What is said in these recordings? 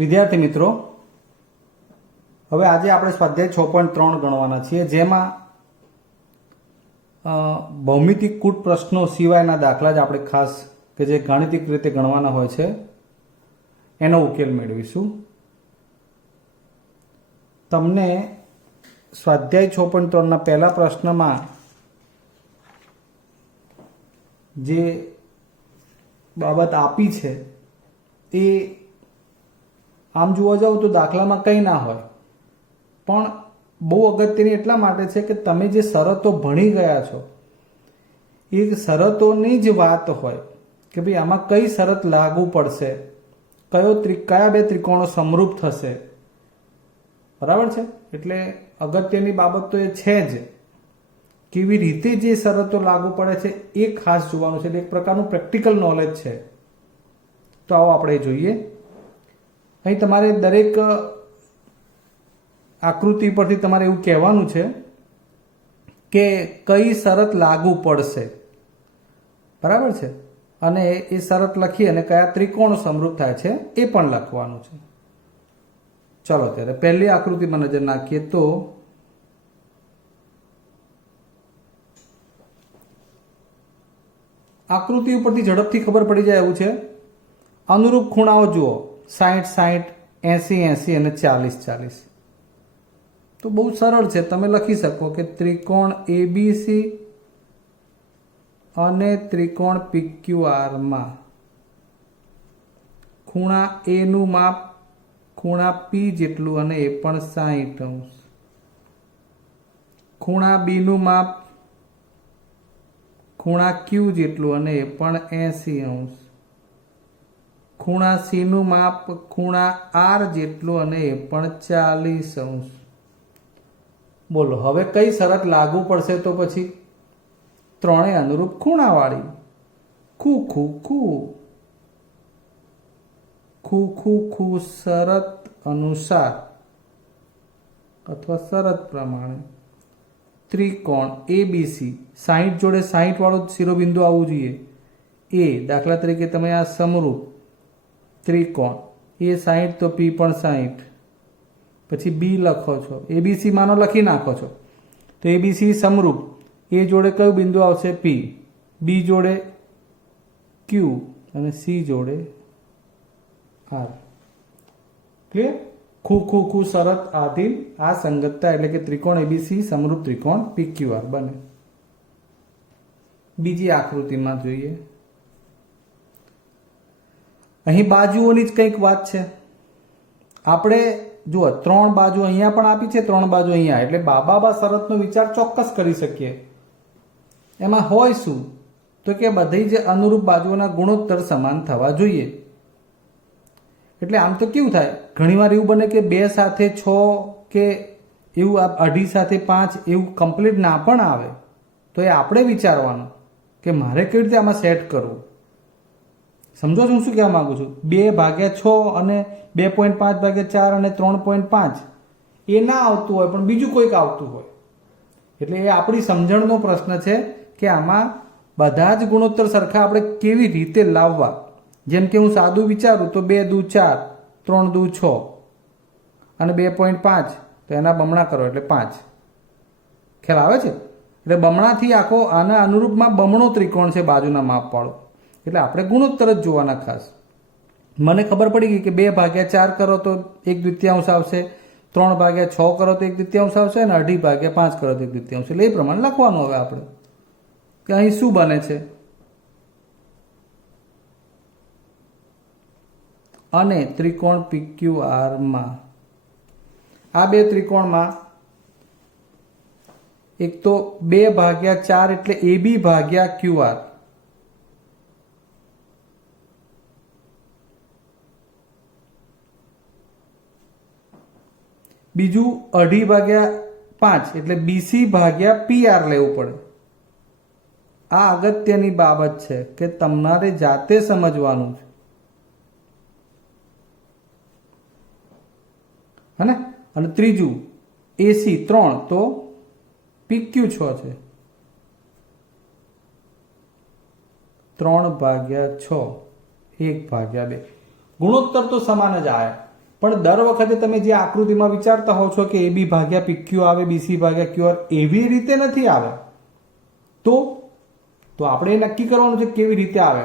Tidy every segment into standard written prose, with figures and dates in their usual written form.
વિદ્યાર્થી મિત્રો, હવે આજે આપણે સ્વાધ્યાય 6.3 ગણવાના છીએ, જેમાં ભૌમિતિક કૂટ પ્રશ્નો સિવાયના દાખલા જ આપણે ખાસ કે જે ગાણિતિક રીતે ગણવાના હોય છે એનો ઉકેલ મેળવીશું. તમને સ્વાધ્યાય 6.3ના પહેલા પ્રશ્નમાં જે બાબત આપી છે એ આમ જોવા જાવ તો દાખલામાં કંઈ ના હોય, પણ બહુ અગત્યની એટલા માટે છે કે તમે જે શરતો ભણી ગયા છો એ શરતોની જ વાત હોય કે ભાઈ આમાં કઈ શરત લાગુ પડશે, કયા બે ત્રિકોણો સમરૂપ થશે. બરાબર છે? એટલે અગત્યની બાબત તો એ છે જ. કેવી રીતે જે શરતો લાગુ પડે છે એ ખાસ જોવાનું છે. એટલે એક પ્રકારનું પ્રેક્ટિકલ નોલેજ છે. તો આવો આપણે જોઈએ. અહીં તમારે દરેક આકૃતિ પરથી તમારે એવું કહેવાનું છે કે કઈ શરત લાગુ પડશે. બરાબર છે? અને એ શરત લખી અને કયા ત્રિકોણો સમરૂપ થાય છે એ પણ લખવાનું છે. ચલો ત્યારે પહેલી આકૃતિમાં નજર નાખીએ તો આકૃતિ ઉપરથી ઝડપથી ખબર પડી જાય એવું છે. અનુરૂપ ખૂણાઓ જુઓ, 60 60, 80 80 અને 40 40. તો બહુ સરળ છે. તમે લખી શકો કે ત્રિકોણ એબીસી અને ત્રિકોણ PQR માં ખૂણા એ નું માપ ખૂણા P જેટલું અને એ પણ 60°. ખૂણા B નું માપ ખૂણા Q જેટલું અને એ પણ 80°. ખૂણા C નું માપ ખૂણા R જેટલું અને એ પણ 40°. બોલો હવે કઈ શરત લાગુ પડશે? તો પછી ત્રણેય અનુરૂપ ખૂણાવાળી ખૂ ખૂ ખૂ ખૂ ખૂ ખૂ શરત અનુસાર અથવા શરત પ્રમાણે ત્રિકોણ એબીસી 60 જોડે 60 વાળો શિરોબિંદુ આવવું જોઈએ. એ દાખલા તરીકે તમે આ સમરૂપ ત્રિકોણ એ 60 તો P પણ 60, પછી B લખો છો, એબીસી માનો લખી નાખો છો તો એબીસી સમરૂપ એ જોડે કયું બિંદુ આવશે? P, B જોડે Q અને C જોડે R. ક્લિયર? ખૂ ખૂ ખૂ શરત આધીન આ સંગતતા એટલે કે ત્રિકોણ એબીસી સમરૂપ ત્રિકોણ PQR બને. બીજી આકૃતિમાં જોઈએ. અહીં બાજુઓની જ કંઈક વાત છે. આપણે જુઓ 3 બાજુ અહીંયા પણ આપી છે, 3 બાજુ અહીંયા, એટલે બાબા શરતનો વિચાર ચોક્કસ કરી શકીએ. એમાં હોય શું? તો કે બધી જ અનુરૂપ બાજુઓના ગુણોત્તર સમાન થવા જોઈએ. એટલે આમ તો કેવું થાય, ઘણીવાર એવું બને કે 2 સાથે 6 કે એવું 2.5 સાથે 5 એવું કમ્પ્લીટ ના પણ આવે. તો એ આપણે વિચારવાનું કે મારે કેવી રીતે આમાં સેટ કરવું. સમજો છો હું શું કહેવા માંગુ છું? 2/6 અને 2.5/4 અને 3.5 એ ના આવતું હોય પણ બીજું કોઈક આવતું હોય. એટલે એ આપણી સમજણનો પ્રશ્ન છે કે આમાં બધા જ ગુણોત્તર સરખા આપણે કેવી રીતે લાવવા. જેમ કે હું સાદું વિચારું તો 2 દુ 4, 3 દુ 6 અને 2.5 તો એના બમણા કરો એટલે 5. ખ્યાલ આવે છે? એટલે બમણાથી આખો આના અનુરૂપમાં બમણો ત્રિકોણ છે બાજુના માપવાળો. એટલે આપણે ગુણોત્તર જ જોવાના ખાસ. મને ખબર પડી ગઈ કે 2/4 કરો તો 1/2 આવશે, 3/6 કરો તો 1/2 આવશે અને 2.5/5 કરો તો 1/2. એટલે એ પ્રમાણે લખવાનું હવે આપણે કે અહીં શું બને છે. અને ત્રિકોણ PQR માં આ બે ત્રિકોણમાં એક તો 2/4 એટલે AB/QR, બીજું 2.5 એટલે BC/PR લેવું પડે. આ અગત્યની બાબત છે કે તમારે જાતે સમજવાનું છે. હે? અને ત્રીજું AC 3 તો PQ 6 છે. 3/6 1/2 ગુણોત્તર તો સમાન જ આવે. પણ દર વખતે તમે જે આકૃતિમાં વિચારતા હોવ છો કે AB ભાગ્યા PQ આવે, BC ભાગ્યા QR, એવી રીતે નથી આવે. તો આપણે નક્કી કરવાનું છે કેવી રીતે આવે.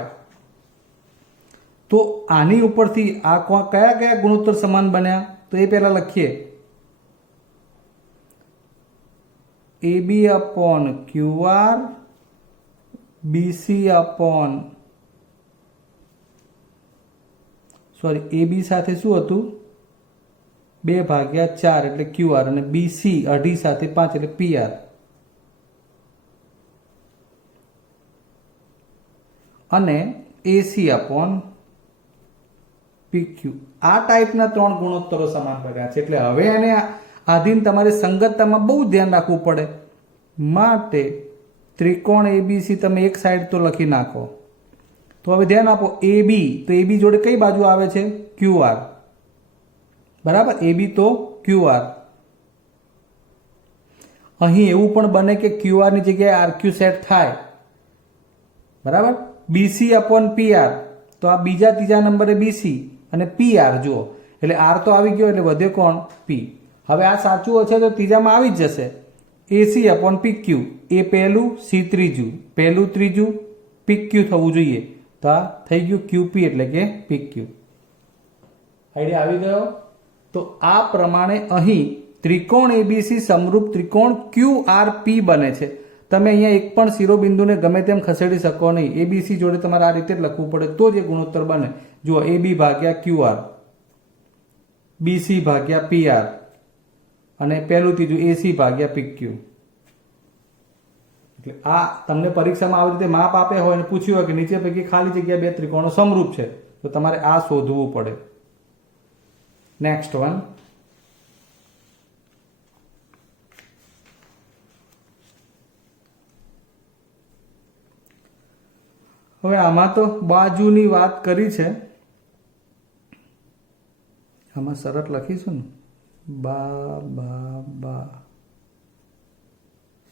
તો આની ઉપરથી આ કયા કયા ગુણોત્તર સમાન બન્યા તો એ પહેલા લખીએ. AB upon QR, BC upon AB સાથે શું હતું 2/4 એટલે QR અને BC અઢી સાથે 5 એટલે PR. અને AC upon PQ. આ ટાઈપના 3 ગુણોત્તરો સમાન કર્યા છે. એટલે હવે એને આધીન તમારે સંગતતામાં બહુ ધ્યાન રાખવું પડે. માટે ત્રિકોણ ABC તમે એક સાઈડ તો લખી નાખો. તો હવે ધ્યાન આપો AB, તો AB જોડે કઈ બાજુ આવે છે QR. બરાબર, AB તો QR. અહીં એવું પણ બને કે QR ની જગ્યાએ RQ સેટ થાય. બરાબર, BC upon PR, તો આ બીજા ત્રીજા નંબરે BC અને PR જુઓ એટલે R તો આવી ગયો એટલે વધ્યો કોણ P. હવે આ સાચું હશે તો ત્રીજામાં આવી જ જશે AC upon PQ. એ પહેલું, C ત્રીજું, પહેલું ત્રીજું, PQ થવું જોઈએ. તો આ થઈ ગયું QP એટલે કે PQ. આઈડિયા આવી ગયો. તો આ પ્રમાણે અહીં ત્રિકોણ ABC સમરૂપ ત્રિકોણ QRP બને છે. તમે અહીંયા એક પણ શિરોબિંદુને ગમે તેમ ખસેડી શકો નહીં. ABC જોડે તમારે આ રીતે જ લખવું પડે તો જ એ ગુણોત્તર બને. જુઓ AB ભાગ્યા QR, BC ભાગ્યા PR અને પહેલું ત્રીજું AC ભાગ્યા PQ. એટલે આ તમને પરીક્ષામાં આવી રીતે માપ આપે હોય અને પૂછ્યું હોય કે નીચે પૈકી ખાલી જગ્યા 2 ત્રિકોણો સમરૂપ છે તો તમારે આ શોધવું પડે. Next one. હવે આમાં તો બાજુની વાત કરી છે. આમાં શરત લખીશું ને બા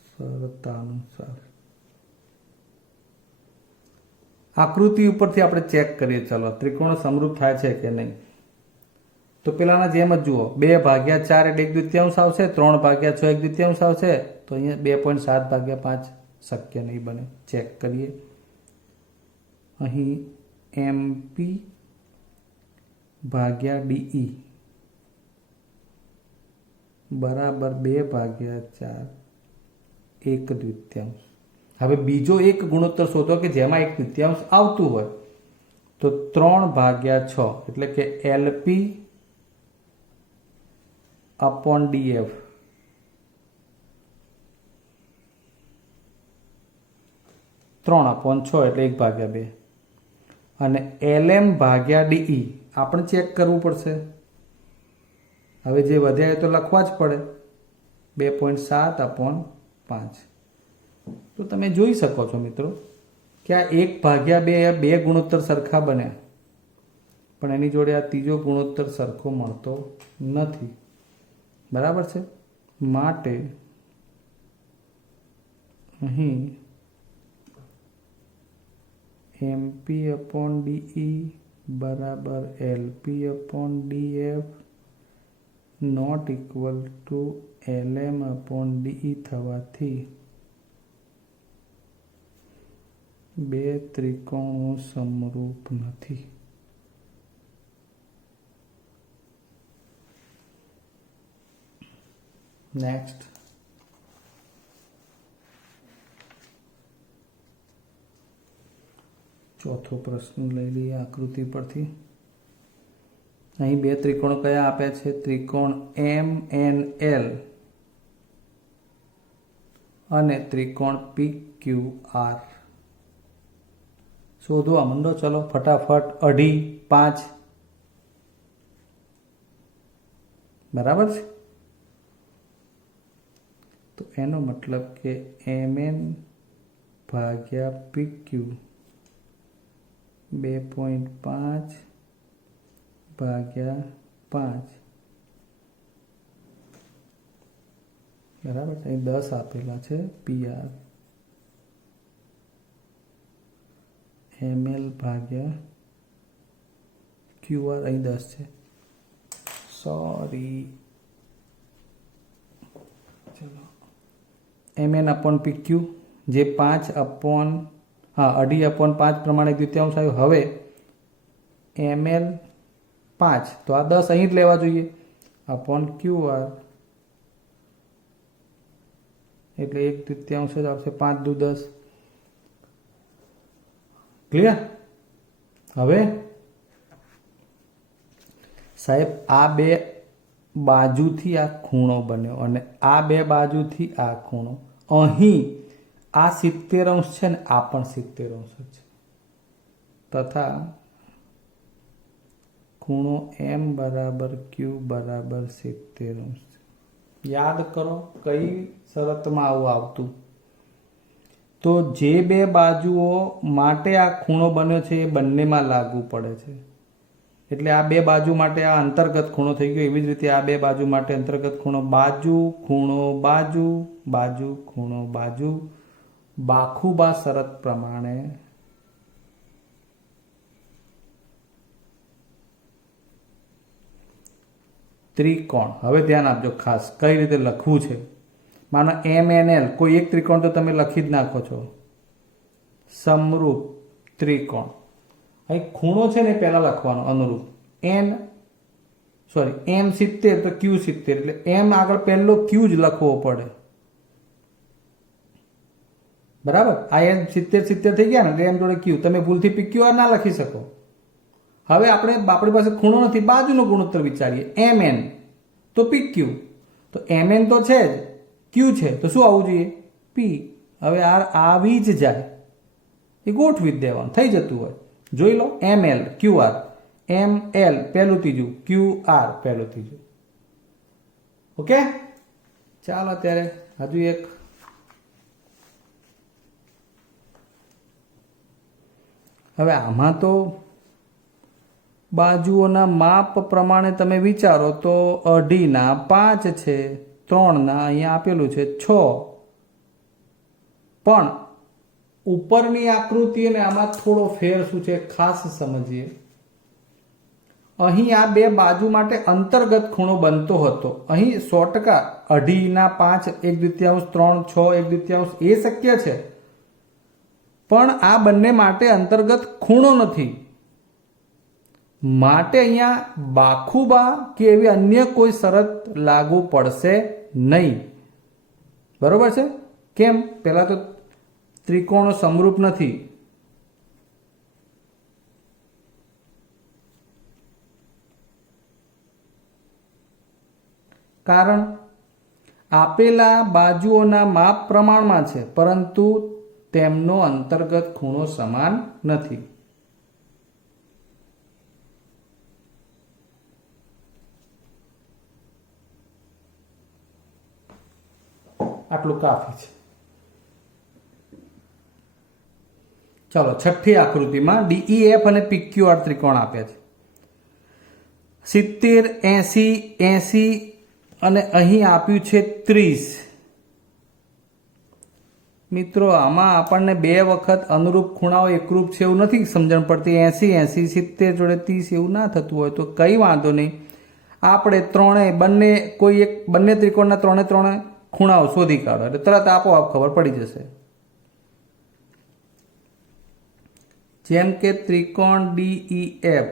શરતાનુસાર. આકૃતિ ઉપરથી આપણે ચેક કરીએ. ચલો ત્રિકોણ સમરૂપ થાય છે કે નહીં. તો પેલાના જેમ જ જુઓ 2/4 એટલે 1/2 આવશે, 3/6 1/2 આવશે. તો અહીંયા 2.7/5 શક્ય નહીં બને. ચેક કરીએ. અહીં MP ભાગ્યા DE બરાબર 2/4 1/2. હવે બીજો એક ગુણોત્તર શોધો કે જેમાં 1/2 આવતું હોય. તો 3/6 એટલે કે LP upon DF. 3/6 એટલે 1/2 અને LM ભાગ્યા DE આપણે ચેક કરવું પડશે. હવે જે વધ્યા એ તો લખવા જ પડે. 2.7/5. તો તમે જોઈ શકો છો મિત્રો કે આ 1/2 બે ગુણોત્તર સરખા બન્યા પણ એની જોડે આ ત્રીજો ગુણોત્તર સરખો મળતો નથી. બરાબર છે. માટે અહીં MP upon DE બરાબર LP upon DF not equal to LM upon DE થવાથી બે ત્રિકોણો સમરૂપ નથી. નેક્સ્ટ. ચોથો પ્રશ્ન લઈ લઈએ આકૃતિ પરથી. અહીં બે ત્રિકોણ કયા આપ્યા છે? ત્રિકોણ MNL અને ત્રિકોણ PQR. શોધવા માંડો. ચલો ફટાફટ. 2.5 5 બરાબર છે. તો એનો મતલબ કે MN ભાગ્યા PQ 2.5/5 બરાબર. અહીં 10 આપેલા છે. PR ML ભાગ્યા QR અહીં 10 છે. सॉरी, चलो mn/pq જે 5/, हाँ 2.5/5 પ્રમાણે દ્વિતીયાંશ આવ્યો. હવે ml 5 તો આ 10 અહીં જ લેવા જોઈએ અપોન qr એટલે 1/3 જ આવશે. 5 દુ 10. ક્લિયર? હવે સાહેબ આ બે બાજુથી આ ખૂણો બન્યો અને આ બે બાજુથી આ ખૂણો, અહીં આ 70° છે ને આ પણ 70° છે, તથા ખૂણો m બરાબર q બરાબર 70° છે. યાદ કરો કઈ શરતમાં આવું આવતું? તો જે બે બાજુઓ માટે આ ખૂણો બન્યો છે એ બંનેમાં લાગુ પડે છે. એટલે આ બે બાજુ માટે આ અંતર્ગત ખૂણો થઈ ગયો. એવી જ રીતે આ બે બાજુ માટે અંતર્ગત ખૂણો, બાજુ ખૂણો બાજુ, બાજુ ખૂણો બાજુ, બાખુબા શરત પ્રમાણે ત્રિકોણ. હવે ધ્યાન આપજો ખાસ કઈ રીતે લખવું છે. માનો MNL કોઈ એક ત્રિકોણ તો તમે લખી જ નાખો છો. સમરૂપ ત્રિકોણ, અહીં ખૂણો છે ને પહેલા લખવાનો અનુરૂપ. M70 તો Q70 એટલે M આગળ પહેલો Q જ લખવો પડે. બરાબર? આ M70 થઈ ગયા ને એટલે M જોડે Q. તમે ભૂલથી PQR ના લખી શકો. હવે આપણી પાસે ખૂણો નથી, બાજુનો ગુણોત્તર વિચારીએ. MN તો PQ, તો MN તો છે જ, Q છે તો શું આવવું જોઈએ? P. હવે આવી જ જાય, એ ગોઠવી જ દેવાનું, થઈ જતું હોય. જોઈ લો, ML QR, ML પહેલું ત્રીજું, QR પહેલું ત્રીજું. ઓકે, ચાલો અત્યારે હજુ એક હવે આમાં તો બાજુઓના માપ પ્રમાણે તમે વિચારો તો 2.5 છે, 3 અહીંયા આપેલું છે 6. પણ ઉપરની આકૃતિ અને આમાં થોડો ફેર શું છે ખાસ સમજીએ. અહીં આ બે બાજુ માટે અંતર્ગત ખૂણો બનતો હતો. અહીં 100% 2.5 1/3, 3 6 1/3 એ શક્ય છે, પણ આ બંને માટે અંતર્ગત ખૂણો નથી. માટે અહીંયા બાખુબા કે એવી અન્ય કોઈ શરત લાગુ પડશે નહીં. બરોબર છે? કેમ? પહેલા તો ત્રિકોણો સમરૂપ નથી. કારણ આપેલા બાજુઓના માપ પ્રમાણમાં છે, પરંતુ તેમનો અંતર્ગત ખૂણો સમાન નથી. આટલું કાફી છે. ચાલો છઠ્ઠી આકૃતિમાં DEF અને PQR ત્રિકોણ આપ્યા છે. 70 80 80 અને અહીં આપ્યું છે 30. મિત્રો આમાં આપણને બે વખત અનુરૂપ ખૂણાઓ એકરૂપ છે એવું નથી સમજણ પડતી. 80 80 70 જોડે 30 એવું ના થતું હોય તો કઈ વાંધો નહીં. આપણે બંને ત્રિકોણના ત્રણે ખૂણાઓ શોધી કાઢો એટલે તરત આપોઆપ ખબર પડી જશે. જેમ કે ત્રિકોણ DEF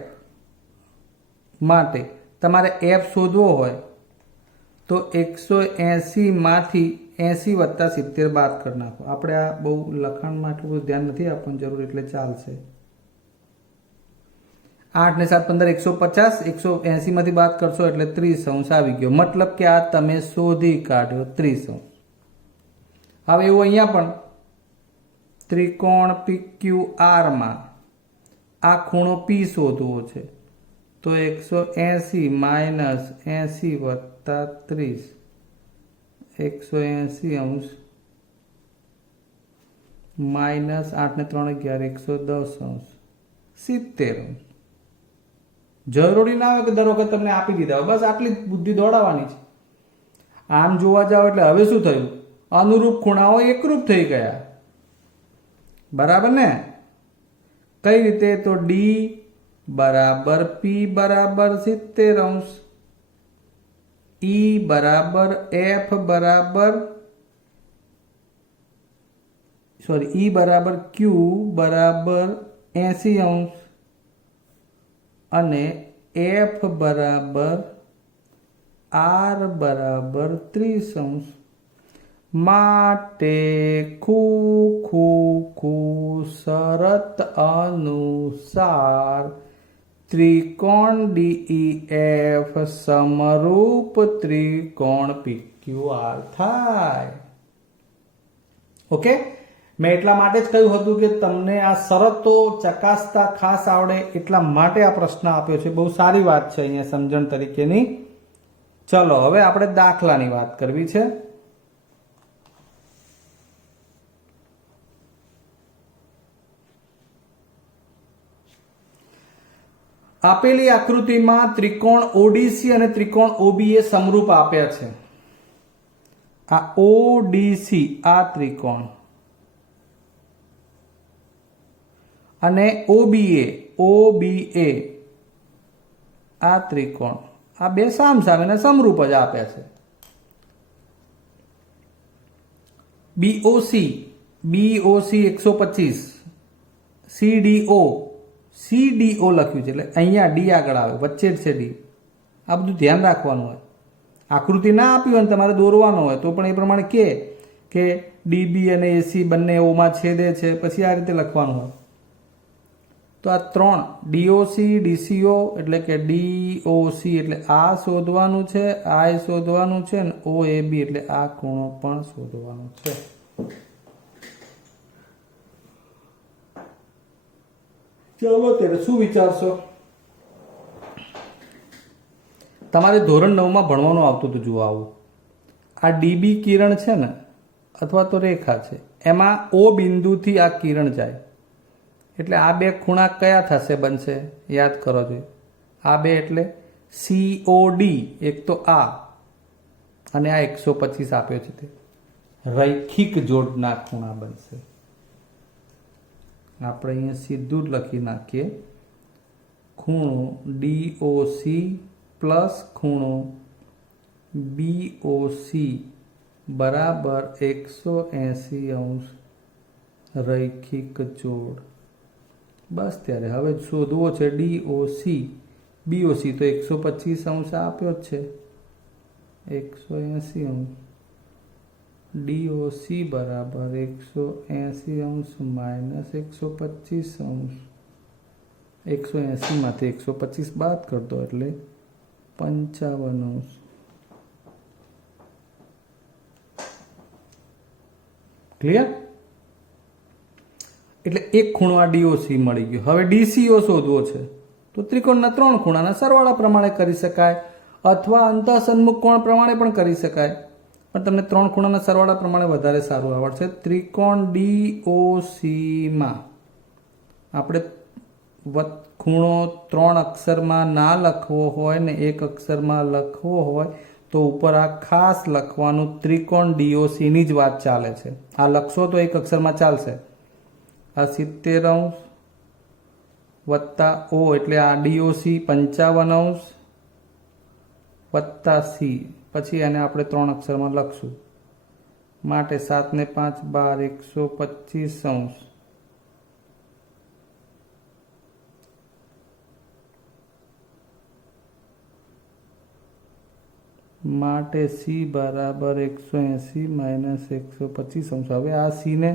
માટે તમારે F શોધવો હોય તો 180 માંથી 80 + 70 બાદ કરી નાખો. આપણે આ બહુ લખાણમાં એટલું બધું ધ્યાન નથી આપવાની જરૂર એટલે ચાલશે. 8 ને 7 15 150, 180 માંથી બાદ કરશો એટલે 30° આવી ગયો. મતલબ કે આ તમે શોધી કાઢ્યો 30°. હવે એવું અહીંયા પણ ત્રિકોણ PQR માં આ ખૂણો P શોધવો છે તો 180 - 80 + 30 180° -8 ને 3 11 110° 70°. જરૂરી ના હોય કે દર વખત તમને આપી દીધા હોય, બસ આટલી બુદ્ધિ દોડાવવાની છે. આમ જોવા જાવ એટલે હવે શું થયું? અનુરૂપ ખૂણાઓ એકરૂપ થઈ ગયા. બરાબર ને? કઈ રીતે? તો D = P = 70°. ઈ બરાબર એફ બરાબર ઈ બરાબર ક્યુ બરાબર 80° અને એફ બરાબર આર બરાબર 30°. માટે શરત અનુસાર ત્રિકોણ DEF સમરૂપ ત્રિકોણ PQR થાય. ઓકે, મેં એટલા માટે જ કહ્યું હતું કે તમને આ શરતો ચકાસતા ખાસ આવડે એટલા માટે આ પ્રશ્ન આપ્યો છે. બહુ સારી વાત છે અહીંયા સમજણ તરીકેની. ચલો હવે આપણે દાખલાની વાત કરવી છે. આપેલી આકૃતિમાં ત્રિકોણ ODC અને ત્રિકોણ OBA સમરૂપ આપ્યા છે. આ ODC આ ત્રિકોણ અને OBA આ ત્રિકોણ, આ બે સામસામેના સમરૂપ જ આપ્યા છે. BOC 125, CDO લખ્યું છે એટલે અહીંયા ડી આગળ આવે, વચ્ચે જ છે ડી. આ બધું ધ્યાન રાખવાનું હોય. આકૃતિ ના આપી હોય ને તમારે દોરવાનો હોય તો પણ એ પ્રમાણે કે DB અને AC બંને ઓમાં છેદે છે, પછી આ રીતે લખવાનું હોય. તો આ ત્રણ DOC DCO એટલે કે DOC એટલે આ શોધવાનું છે, આ શોધવાનું છે, અને OAB એટલે આ ખૂણો પણ શોધવાનો છે. ચલો ત્યારે શું વિચારશો? તમારે ધોરણ 9 માં ભણવાનું આવતું હતું. જુઓ આવું આ DB કિરણ છે ને અથવા તો રેખા છે, એમાં O બિંદુથી આ કિરણ જાય એટલે આ બે ખૂણા કયા થશે બનશે? યાદ કરો છો. આ બે એટલે COD, એક તો આ અને આ 125 આપ્યો છે તે રૈખિક જોડના ખૂણા બનશે. આપણે અહીંયા સીધું જ લખી નાખીએ, ખૂણો DOC પ્લસ ખૂણો BOC બરાબર 180° રૈખિક જોડ. બસ ત્યારે હવે શોધવો છે DOC. BOC તો 125° આપ્યો જ છે, 180°. DOC બરાબર 180° માઇનસ 125°. 180 માંથી 125 બાદ કરતો એટલે 55°. ક્લિયર? એટલે એક ખૂણો આ DOC મળી ગયો. હવે DCO શોધવો છે તો ત્રિકોણના ત્રણ ખૂણાના સરવાળા પ્રમાણે કરી શકાય અથવા અંતઃસન્મુખ કોણ પ્રમાણે પણ કરી શકાય, પણ તમને ત્રણ ખૂણાના સરવાળા પ્રમાણે વધારે સારું આવડશે. ત્રિકોણ DOC માં આપણે ખૂણો 3 અક્ષરમાં ના લખવો હોય ને 1 અક્ષરમાં લખવો હોય તો ઉપર આ ખાસ લખવાનું ત્રિકોણ DOC ની જ વાત ચાલે છે. આ લખશો તો 1 અક્ષરમાં ચાલશે. આ 70° વત્તા O એટલે આ DOC 55° વત્તા C, પછી એને આપણે 3 અક્ષરમાં લખશું. માટે 7 ને 5 12, 125°. માટે C બરાબર 180 માઇનસ 125°. હવે આ C ને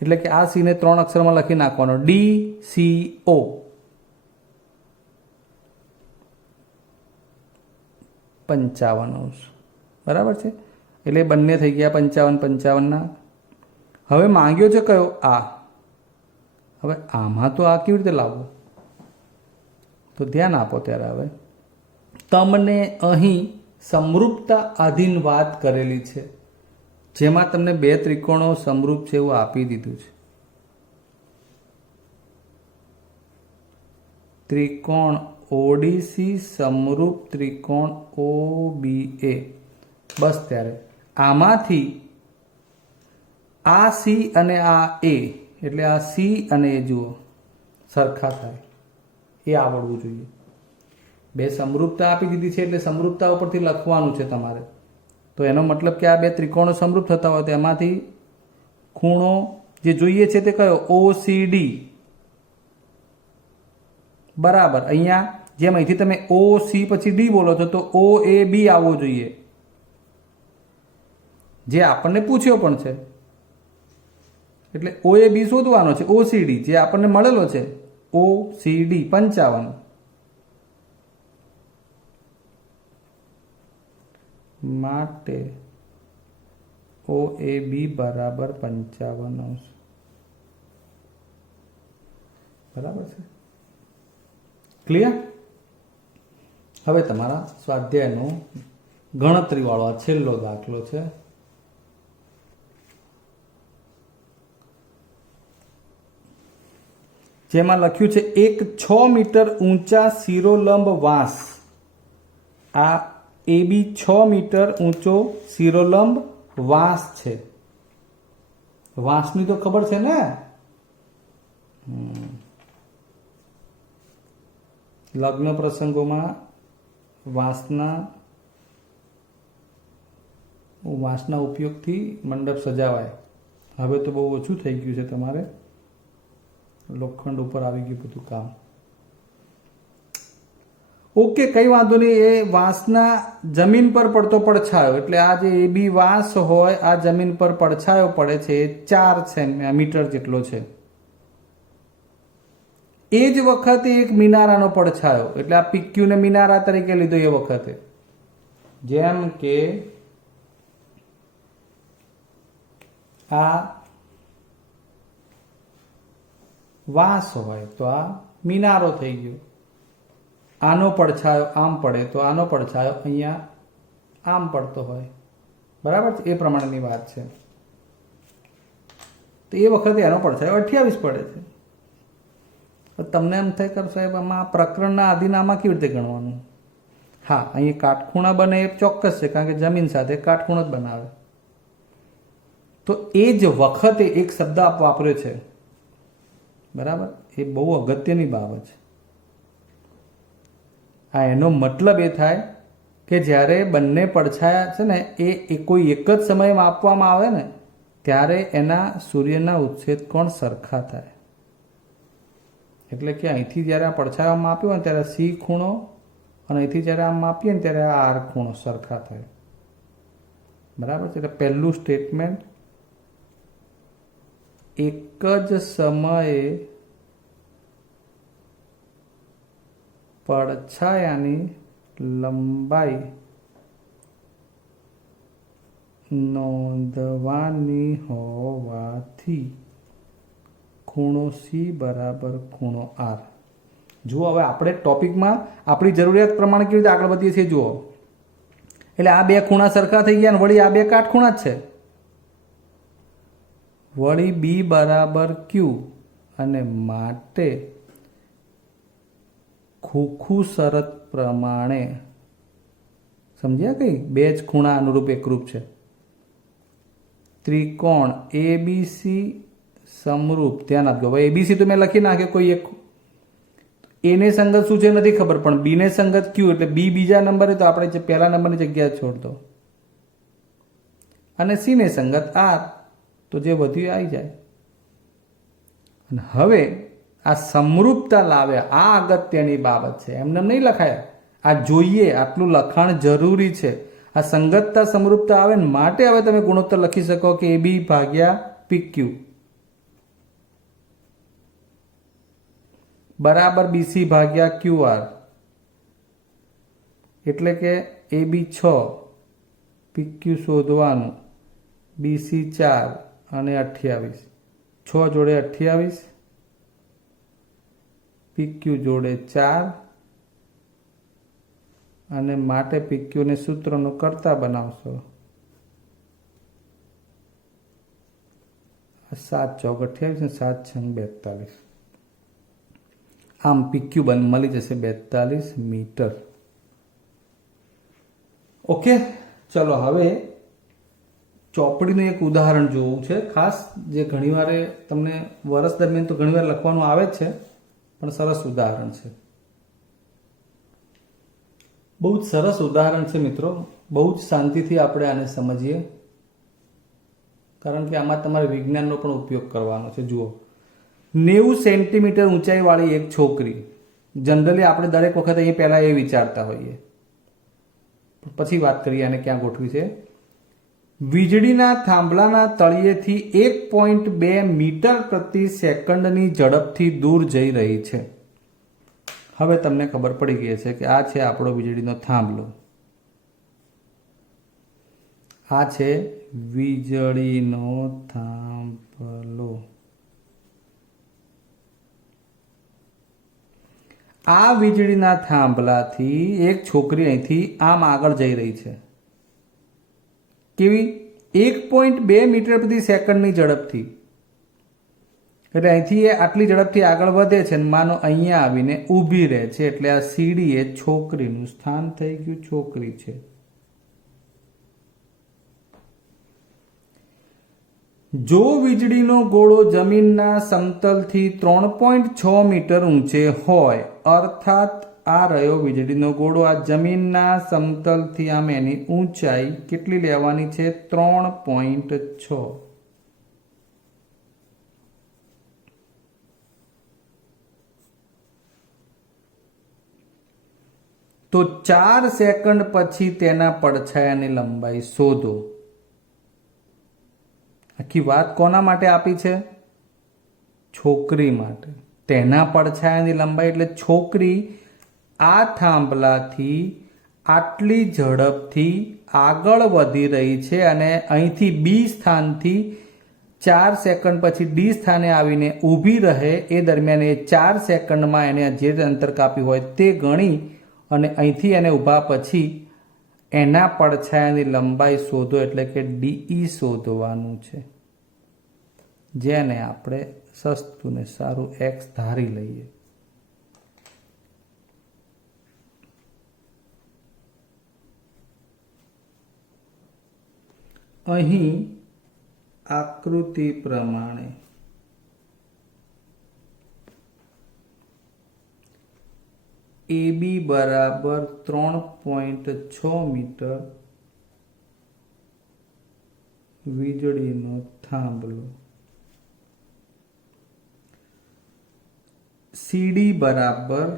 એટલે કે આ C ને 3 અક્ષરમાં લખી નાખવાનો, DCO. $55 બરાબર છે. એટલે બંને થઈ ગયા 55 હવે માંગ્યો છે કયો? આ. હવે આમાં તો આ કેવી રીતે લાવવું? તો ધ્યાન આપો ત્યારે. હવે તમને અહીં સમરૂપતા આધીન વાત કરેલી છે, જેમાં તમને બે ત્રિકોણો સમરૂપ છે એવું આપી દીધું છે. ત્રિકોણ ODC સમરૂપ ત્રિકોણ OBA. બસ ત્યારે આમાંથી આ C અને આ A એટલે આ C અને A જુઓ સરખા થાય એ આવડવું જોઈએ. બે સમરૂપતા આપી દીધી છે એટલે સમરૂપતા ઉપરથી લખવાનું છે તમારે. તો એનો મતલબ કે આ બે ત્રિકોણો સમરૂપ થતા હોય તો એમાંથી ખૂણો જે જોઈએ છે તે કયો? OCD. બરાબર. અહીંયા જેમ અહીંથી તમે OC પછી D બોલો છો તો OAB આવવો જોઈએ, જે આપણને પૂછ્યો પણ છે. એટલે OAB શોધવાનો છે. OCD જે આપણને મળેલો છે OCD 55 માટે OAB બરાબર 55°. બરાબર છે? ક્લિયર? હવે તમારા સ્વાધ્યાયનો ગણતરીવાળો આ છેલ્લો દાખલો છે. જેમાં લખ્યું છે એક 6 મીટર ઊંચા શિરોલંબ વાંસ. આ AB 6 મીટર ઊંચો શિરોલંબ વાંસ છે. વાંસની તો ખબર છે ને? લગ્ન પ્રસંગોમાં વાંસના ઉપયોગથી મંડપ સજાવાય. હવે તો બહુ ઓછું થઈ ગયું છે, તમારે લોખંડ ઉપર આવી ગયું બધું કામ. ઓકે, કઈ વાંધો નહીં. એ વાંસના જમીન પર પડતો પડછાયો, એટલે આ જે AB વાંસ હોય આ જમીન પર પડછાયો પડે છે એ 4 મીટર જેટલો છે. એ જ વખતે એક મિનારાનો પડછાયો, એટલે આ PQ ને મિનારા તરીકે લીધો એ વખતે. જેમ કે આ વાંસ હોય તો આ મિનારો થઈ ગયો. આનો પડછાયો આમ પડે તો આનો પડછાયો અહીંયા આમ પડતો હોય. બરાબર છે? એ પ્રમાણેની વાત છે. તો એ વખતે એનો પડછાયો 28 પડે છે. તમને એમ થાય કર સાહેબ આમાં પ્રકરણના આધીનામાં કેવી રીતે ગણવાનું? હા, અહીં કાટખૂણા બને એ ચોક્કસ છે, કારણ કે જમીન સાથે કાટખૂણો જ બનાવે. તો એ જ વખતે એક શબ્દ આપ વાપર્યો છે. બરાબર? એ બહુ અગત્યની બાબત છે. આ એનો મતલબ એ થાય કે જ્યારે બંને પડછાયા છે ને એ કોઈ એક જ સમયમાં આપવામાં આવે ને ત્યારે એના સૂર્યના ઉચ્છેદ કોણ સરખા થાય. એટલે કે અહીંથી જ્યારે આ પડછાયામાં આપ્યો હોય ત્યારે C ખૂણો અને અહીંથી જ્યારે આમ આપીએ ને ત્યારે આ R ખૂણો સરખા થાય. બરાબર છે? એટલે પહેલું સ્ટેટમેન્ટ એક જ સમયે પડછાયાની લંબાઈ નોંધવાની હોવાથી ખૂણો C બરાબર ખૂણો R. જુઓ, હવે આપણે ટોપિકમાં આપણી જરૂરિયાત પ્રમાણે કેવી રીતે આગળ વધીએ છીએ જુઓ. એટલે આ બે ખૂણા સરખા થઈ ગયા ને વળી આ બે કાટખૂણા જ છે. વળી B બરાબર Q અને માટે ખોખું શરત પ્રમાણે સમજ્યા? કઈ બે જ ખૂણા અનુરૂપ એકરૂપ છે. ત્રિકોણ ABC સમરૂપ. ધ્યાન આપજો. હવે ABC તો મેં લખી નાખ્યો, કોઈ એક એને સંગત શું છે નથી ખબર, પણ B ને સંગત Q એટલે B બીજા નંબરે તો આપણે પહેલા નંબરની જગ્યા છોડ દો. અને C ને સંગત R તો જે વધ્યું આવી જાય. અને હવે આ સમરૂપતા લાવ્યા, આ અગત્યની બાબત છે. એમને નહીં લખાયા. આ જોઈએ, આટલું લખાણ જરૂરી છે. આ સંગતતા સમરૂપતા આવે ને માટે હવે તમે ગુણોત્તર લખી શકો કે AB ભાગ્યા PQ બરાબર BC ભાગ્યા QR. એટલે કે AB 6, PQ શોધવાનું, BC 4 અને 28. 6 જોડે 28, PQ જોડે 4 અને માટે PQ ને સૂત્રનો કરતા બનાવશો. 7 ચોક 28 અને 7 છંગ 42. આમ PQ મળી જશે 42 મીટર. ઓકે, ચલો હવે ચોપડીનું એક ઉદાહરણ જોવું છે ખાસ, જે ઘણીવાર તમને વર્ષ દરમિયાન તો ઘણીવાર લખવાનું આવે જ છે, પણ સરસ ઉદાહરણ છે. બહુ જ સરસ ઉદાહરણ છે મિત્રો, બહુ જ શાંતિથી આપણે આને સમજીએ, કારણ કે આમાં તમારે વિજ્ઞાનનો પણ ઉપયોગ કરવાનો છે. જુઓ, 90 સેન્ટીમીટર ઊંચાઈવાળી એક છોકરી, જનરલી આપણે દરેક વખત અહીં પહેલાં એ વિચારતા હોઈએ, પછી વાત કરીએ આને ક્યાં ગોઠવી છે. વીજળીના થાંભલાના તળિયેથી 1.2 મીટર પ્રતિ સેકન્ડની ઝડપથી દૂર જઈ રહી છે. હવે તમને ખબર પડી ગઈ છે કે આ છે આપણો વીજળીનો થાંભલો, આ છે વીજળીનો થાંભલો. આ વીજળીના થાંભલાથી એક છોકરી અહીંથી આમ આગળ જઈ રહી છે. કેવી? 1.2 મીટર પ્રતિ સેકન્ડની ઝડપથી. એટલે અહીંથી એ આટલી ઝડપથી આગળ વધે છે અને માનો અહીંયા આવીને ઊભી રહે છે, એટલે આ સીડી એ છોકરીનું સ્થાન થઈ ગયું, છોકરી છે. જો વીજળીનો ગોળો જમીનના સમતલથી 3.6 મીટર ઊંચે હોય, અર્થાત આ રહ્યો વીજળીનો ગોળો, આ જમીનના સમતલથી આમ એની ઊંચાઈ કેટલી લેવાની છે? 3.6. તો 4 સેકન્ડ પછી તેના પડછાયાની લંબાઈ શોધો. આખી વાત કોના માટે આપી છે? છોકરી માટે. તેના પડછાયાની લંબાઈ એટલે છોકરી આ થાંભલાથી આટલી ઝડપથી આગળ વધી રહી છે અને અહીંથી બી સ્થાનથી 4 સેકન્ડ પછી ડી સ્થાને આવીને ઊભી રહે, એ દરમિયાન એ 4 સેકન્ડમાં એને જે અંતર કાપ્યું હોય તે ગણી અને અહીંથી એને ઊભા પછી એના પડછાયાની લંબાઈ શોધો, એટલે કે ડીઈ શોધવાનું છે, જેને આપણે સસ્તું ને સારું એક્સ ધારી લઈએ. અહીં આકૃતિ પ્રમાણે AB બરાબર 3.6 મીટર વીજળીનો થાંભલો, CD બરાબર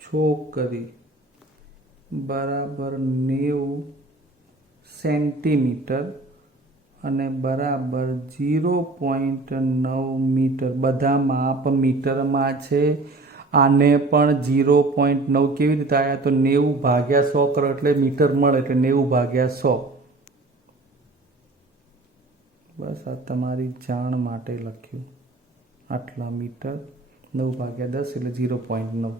છોકરી બરાબર 90 સેન્ટીમીટર અને બરાબર 0.9 મીટર. બધા માપ મીટરમાં છે. આને પણ 0.9 કેવી રીતે આવ્યા? તો 90 ભાગ્યા 100 કરો એટલે મીટર મળે, એટલે 90 ભાગ્યા 100. બસ આ તમારી જાણ માટે લખ્યું. આટલા મીટર, 9 ભાગ્યા 10 એટલે 0.9.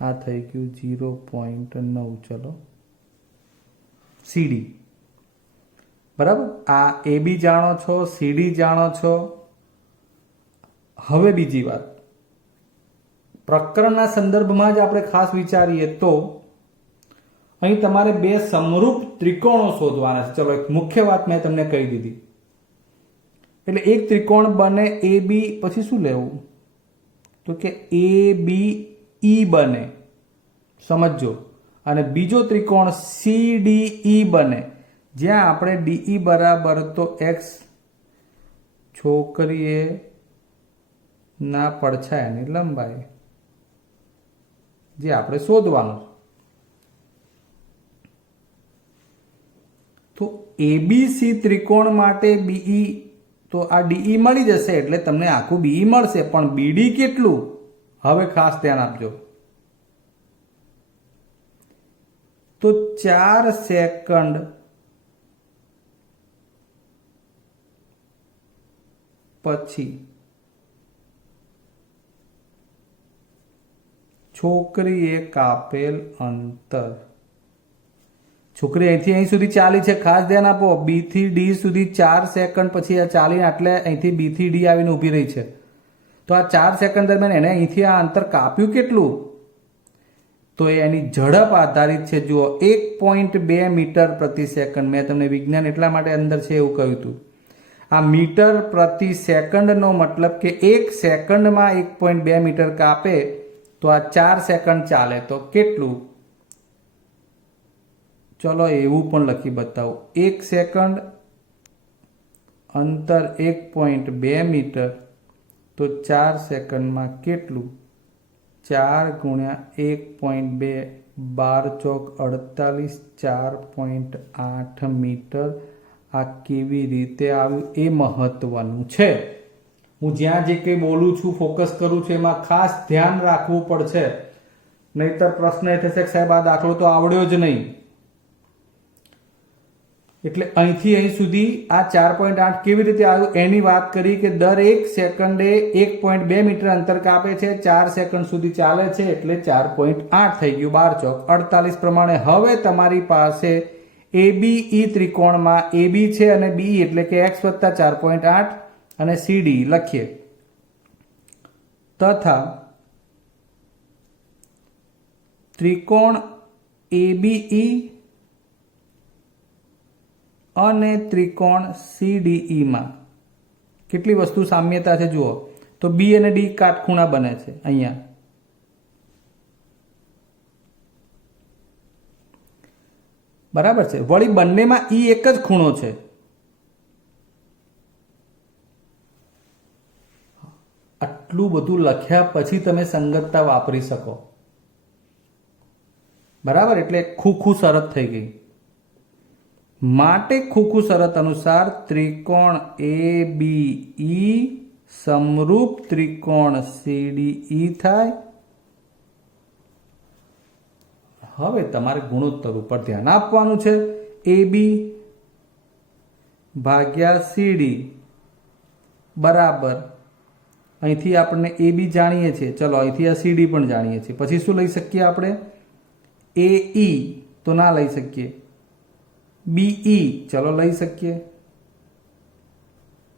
આ થઈ ગયું 0.9. ચલો, સીડી બરાબર. આ એ બી જાણો છો, સીડી જાણો છો. હવે બીજી વાત, પ્રકરણના સંદર્ભમાં જ આપણે ખાસ વિચારીએ તો અહીં તમારે બે સમરૂપ ત્રિકોણો શોધવાના છે. ચલો, એક મુખ્ય વાત મેં તમને કહી દીધી. એટલે એક ત્રિકોણ બને એ બી, પછી શું લેવું? તો કે એ બી ઈ બને, સમજો. અને બીજો ત્રિકોણ સી ડી ઈ બને, જ્યાં આપણે ડીઈ બરાબર તો એક્સ છોકરીએ ના પડછાયાની લંબાઈ, જે આપણે શોધવાનું. તો એબીસી ત્રિકોણ માટે બીઈ, તો આ ડીઈ મળી જશે એટલે તમને આખું બીઈ મળશે. પણ બીડી કેટલું? હવે ખાસ ધ્યાન આપજો. તો 4 સેકન્ડ પછી છોકરીએ કાપેલ અંતર, છોકરી અહીંથી અહીં સુધી ચાલી છે, ખાસ ધ્યાન આપો. બી થી ડી સુધી 4 સેકન્ડ પછી આ ચાલીને એટલે અહીંથી બી થી ડી આવીને ઊભી રહી છે. તો આ 4 સેકન્ડ દરમિયાન એને અહીંથી આ અંતર કાપ્યું કેટલું? તો એની ઝડપ આધારિત છે. જુઓ, 1.2 મીટર પ્રતિ સેકન્ડ. મેં તમને વિજ્ઞાન એટલા માટે અંદર છે એવું કહ્યું હતું. આ મીટર પ્રતિ સેકન્ડનો મતલબ કે 1 સેકન્ડમાં 1.2 મીટર કાપે, તો તો આ 4 સેકન્ડ ચાલે તો કેટલું? ચલો એવું પણ લખી બતાવું. 1 સેકન્ડ અંતર 1.2 મીટર, તો 4 સેકન્ડમાં કેટલું? 4 ગુણ્યા 1.2, 12 ચોક 48, 4.8 મીટર. આ કેવી રીતે આવ્યું એ મહત્વનું છે. હું જ્યાં જે કંઈ બોલું છું, ફોકસ કરું છું, એમાં ખાસ ધ્યાન રાખવું પડશે. નહીતર પ્રશ્ન એ થશે કે સાહેબ આ દાખલો તો આવડ્યો જ નહીં. એટલે અહીંથી અહીં સુધી આ 4.8 કેવી રીતે આવ્યું એની વાત કરી કે દરેક સેકન્ડે 1.2 મીટર અંતર કાપે છે, 4 સેકન્ડ સુધી ચાલે છે, એટલે 4.8 થઈ ગયું. 12 ચોક 48 પ્રમાણે હવે તમારી પાસે ABE ત્રિકોણમાં AB છે અને BE એટલે કે x વત્તા 4.8 અને CD લખીએ. તથા ત્રિકોણ ABE અને ત્રિકોણ CDE માં કેટલી વસ્તુ સામ્યતા છે જુઓ. તો B અને D કાટખૂણા બને છે અહીંયા. બરાબર છે. વળી બંનેમાં E એક જ ખૂણો છે. આટલું બધું લખ્યા પછી તમે સંગતતા વાપરી શકો. બરાબર, એટલે ખુખું શરત થઈ ગઈ. માટે ખુખું શરત અનુસાર ત્રિકોણ ABE સમરૂપ ત્રિકોણ CDE થાય. હવે તમારે ગુણોત્તર ઉપર ધ્યાન આપવાનું છે. AB ભાગ્યા CD બરાબર, અહીંથી આપણે AB જાણીએ છીએ, ચલો અહીંથી આ CD પણ જાણીએ છીએ. પછી શું લઈ શકીએ આપણે? AE તો ના લઈ શકીએ. BE ચલો લઈ શકીએ,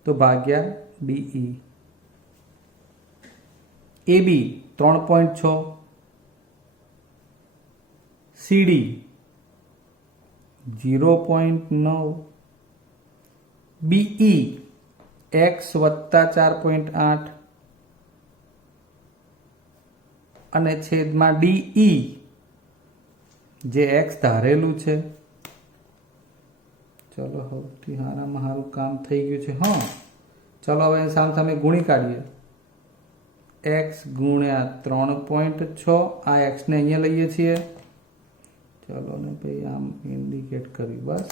તો ભાગ્યા DE. AB 3.6, CD 0.9, BE x વત્તા 4.8 અને છેદમાં DE જે x ધારેલું છે. ચલો સૌથી હારામાં સારું કામ થઈ ગયું છે. હા, ચલો હવે સામ સામે ગુણી કાઢીએ. x ગુણ્યા 3.6, આ x ને અહીંયા લઈએ છીએ. ચલો ને ભાઈ આમ ઇન્ડિકેટ કર્યું બસ.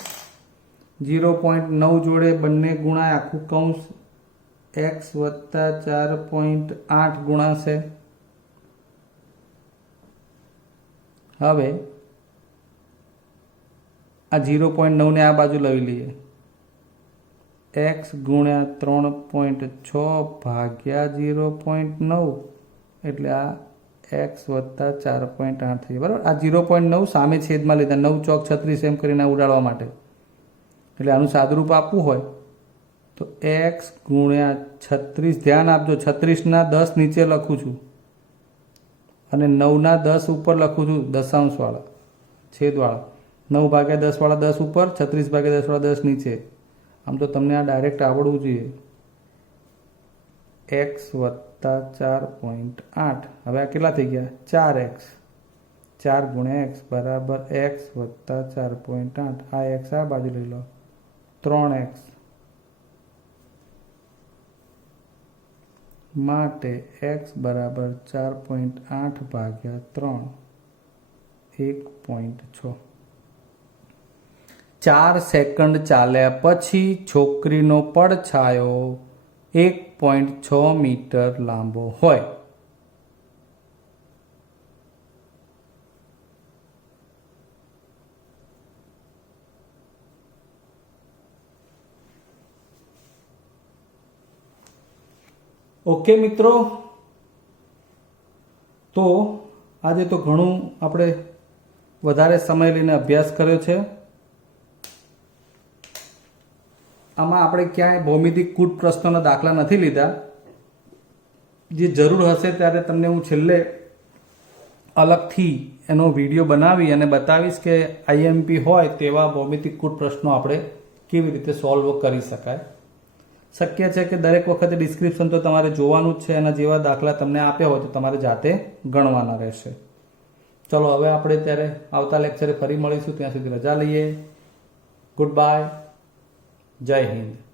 0.9 જોડે બંને ગુણાય, આખું કૌંસ x વત્તા 4.8 ગુણાશે. હવે આ 0.9 ને આ બાજુ લઈ લઈએ. x ગુણ્યા 3.6 ભાગ્યા 0.9 એટલે આ x વત્તા 4.8 થઈ. બરાબર, આ 0.9 સામે છેદમાં લીધા, 9 ચોક 36 એમ કરીને ઉડાડવા માટે. એટલે આનું સાદુરૂપ આપવું હોય તો x ગુણ્યા 36, ધ્યાન આપજો 36 ના 10 નીચે લખું છું અને 9 ના 10 ઉપર લખું છું, દશાંશ વાળા છેદવાળા. 9 ભાગ્યા 10 વાળા 10 ઉપર, 36 ભાગ્યા 10 વાળા 10 નીચે. આમ તો તમને આ ડાયરેક્ટ આવડવું જોઈએ. x વત્તા 4.8, હવે આ કેટલા થઈ ગયા? 4x. 4 ગુણ્યા x બરાબર x વત્તા 4.8. આ x આ બાજુ લઈ લો, 3x. માટે x બરાબર 4.8 ભાગ્યા 3, 1.6. 4 સેકન્ડ ચાલ્યા પછી છોકરીનો પડછાયો 1.6 મીટર લાંબો હોય. ઓકે મિત્રો, તો આજે તો ઘણું આપણે વધારે સમય લઈને અભ્યાસ કર્યો છે. આમાં આપણે ક્યાંય ભૌમિતિક કૂટ પ્રશ્નોના દાખલા નથી લીધા. જે જરૂર હશે ત્યારે તમને હું છેલ્લે અલગથી એનો વિડીયો બનાવી અને બતાવીશ કે IMP હોય તેવા ભૌમિતિક કૂટ પ્રશ્નો આપણે કેવી રીતે સોલ્વ કરી શકાય. શક્ય છે કે દરેક વખતે ડિસ્ક્રિપ્શન તો તમારે જોવાનું જ છે અને જેવા દાખલા તમને આપ્યા હોય તો તમારે જાતે ગણવાના રહેશે. ચલો હવે આપણે ત્યારે આવતા લેક્ચરે ફરી મળીશું. ત્યાં સુધી રજા લઈએ. Good bye. જય હિન્દ.